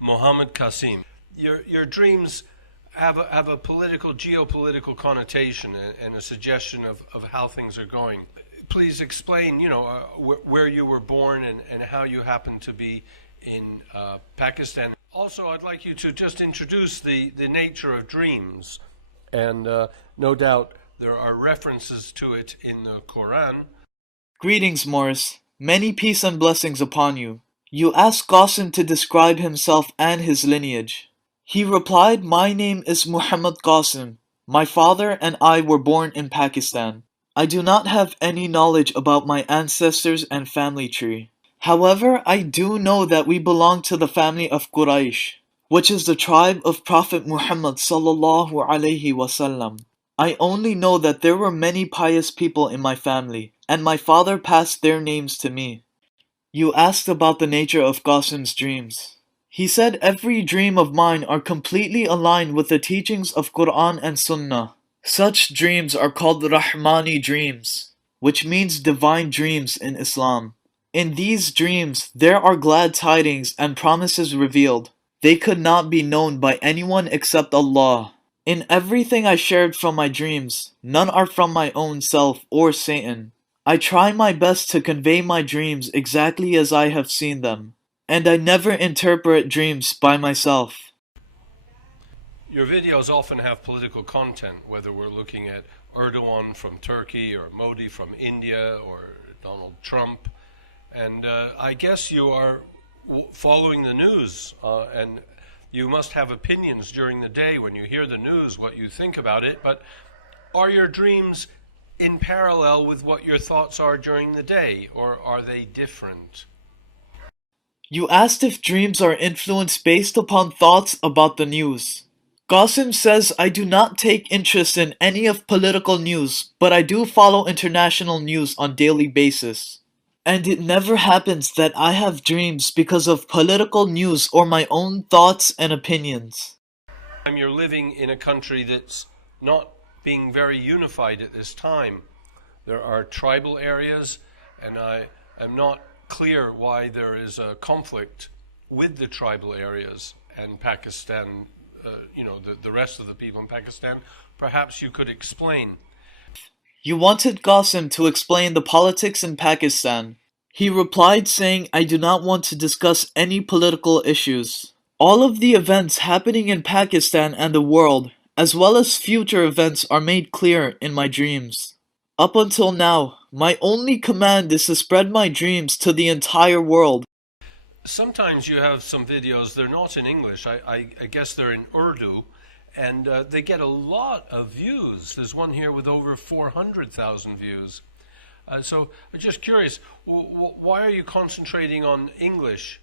Muhammad Qasim. Your dreams have a geopolitical connotation and a suggestion of how things are going. Please explain, where you were born and how you happen to be in Pakistan. Also, I'd like you to just introduce the nature of dreams. And no doubt there are references to it in the Quran. Greetings, Morris. Many peace and blessings upon you. You asked Qasim to describe himself and his lineage. He replied, "My name is Muhammad Qasim. My father and I were born in Pakistan. I do not have any knowledge about my ancestors and family tree. However, I do know that we belong to the family of Quraysh, which is the tribe of Prophet Muhammad sallallahu alaihi wasallam. I only know that there were many pious people in my family, and my father passed their names to me." You asked about the nature of Qasim's dreams. He said every dream of mine are completely aligned with the teachings of Quran and Sunnah. Such dreams are called Rahmani dreams, which means divine dreams in Islam. In these dreams, there are glad tidings and promises revealed. They could not be known by anyone except Allah. In everything I shared from my dreams, none are from my own self or Satan. I try my best to convey my dreams exactly as I have seen them, and I never interpret dreams by myself. Your videos often have political content, whether we're looking at Erdogan from Turkey or Modi from India or Donald Trump. And I guess you are following the news, and you must have opinions during the day when you hear the news, what you think about it. But are your dreams in parallel with what your thoughts are during the day, or are they different? You asked if dreams are influenced based upon thoughts about the news. Qasim says I do not take interest in any of political news, but I do follow international news on daily basis. And it never happens that I have dreams because of political news or my own thoughts and opinions. You're living in a country that's not being very unified at this time. There are tribal areas, and I am not clear why there is a conflict with the tribal areas and Pakistan, the rest of the people in Pakistan. Perhaps you could explain. You wanted Qasim to explain the politics in Pakistan. He replied saying, "I do not want to discuss any political issues. All of the events happening in Pakistan and the world, as well as future events, are made clear in my dreams. Up until now, my only command is to spread my dreams to the entire world." Sometimes you have some videos, they're not in English, I guess they're in Urdu, and they get a lot of views. There's one here with over 400,000 views. So I'm just curious, why are you concentrating on English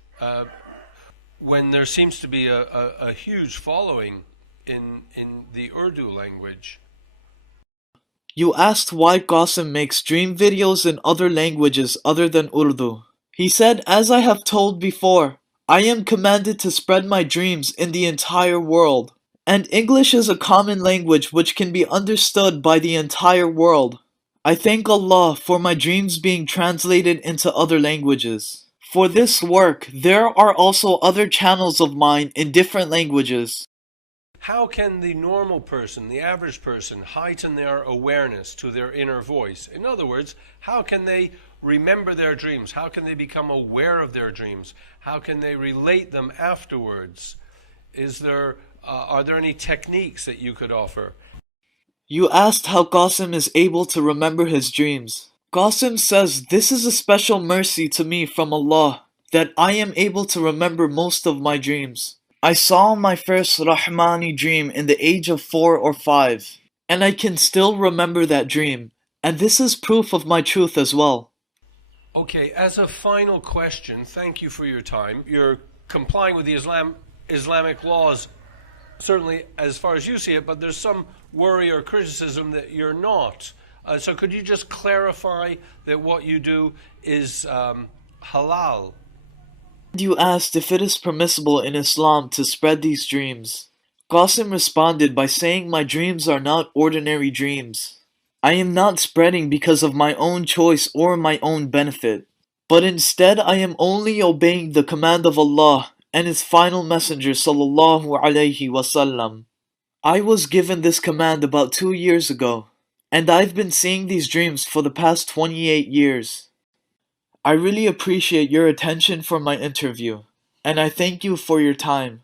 when there seems to be a huge following in the Urdu language? You asked why Qasim makes dream videos in other languages other than Urdu. He said, "As I have told before, I am commanded to spread my dreams in the entire world. And English is a common language which can be understood by the entire world. I thank Allah for my dreams being translated into other languages. For this work, there are also other channels of mine in different languages." How can the normal person, the average person, heighten their awareness to their inner voice? In other words, how can they remember their dreams? How can they become aware of their dreams? How can they relate them afterwards? Are there any techniques that you could offer? You asked how Qasim is able to remember his dreams. Qasim says, "This is a special mercy to me from Allah, that I am able to remember most of my dreams. I saw my first Rahmani dream in the age of 4 or 5, and I can still remember that dream, and this is proof of my truth as well." Okay, as a final question, thank you for your time. You're complying with the Islamic laws, certainly as far as you see it, but there's some worry or criticism that you're not. So could you just clarify that what you do is halal? You asked if it is permissible in Islam to spread these dreams. Qasim responded by saying my dreams are not ordinary dreams. I am not spreading because of my own choice or my own benefit, but instead I am only obeying the command of Allah and his final messenger sallallahu alaihi wasallam. I was given this command about 2 years ago, and I've been seeing these dreams for the past 28 years. I really appreciate your attention for my interview, and I thank you for your time.